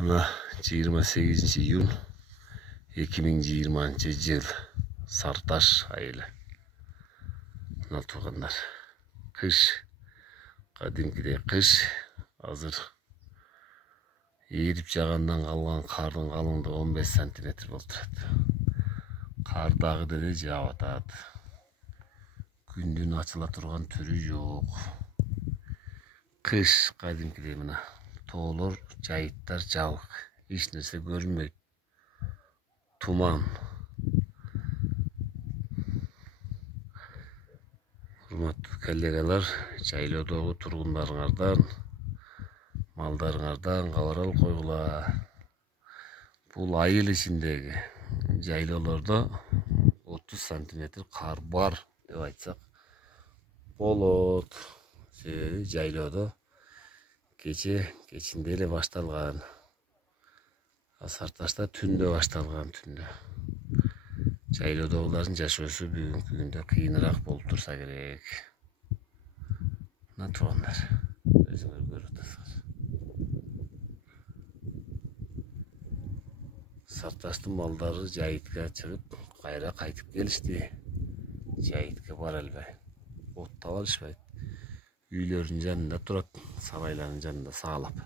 Mına 28-iyun 2020 yıl Sartaş ayılı. Mına tuğanlar. Kış. Kadimkide kış. Hazır. Eğirip jağandan kalgan kardın kalınlığı 15 santimetr boldu. Kar dağı dede jağıp atat. Gündün açıla turgan türü yok. Kış kadimkide mına. Toğlar, jayıtlar jabık. Hiç nerse görünmeydi. Tuman. Hurmatlı kollegalar, Jaylodogу turgunlarыңардан, малдарыңардан кабар койгула. Бул айыл ичиндеги жайлоолордо 30 сантиметр кар бар деп айтсак болот. Себеби жайлоодо кечинде эле башталган. Сарташта түндө башталган, түндө. Жайлоодогулардын жашоосу бүгүнкү күндө кыйыныраак болуп турса керек. Мына туугандар, өзүңөр көрүп атасыңар. Сарташтын малдары жайытка чыгып, кайра кайтып келишти. Жайытка бара албай, от таба алышпайт. Үйлөрүнүн жанында турат, сарайлардын жанында сагалап.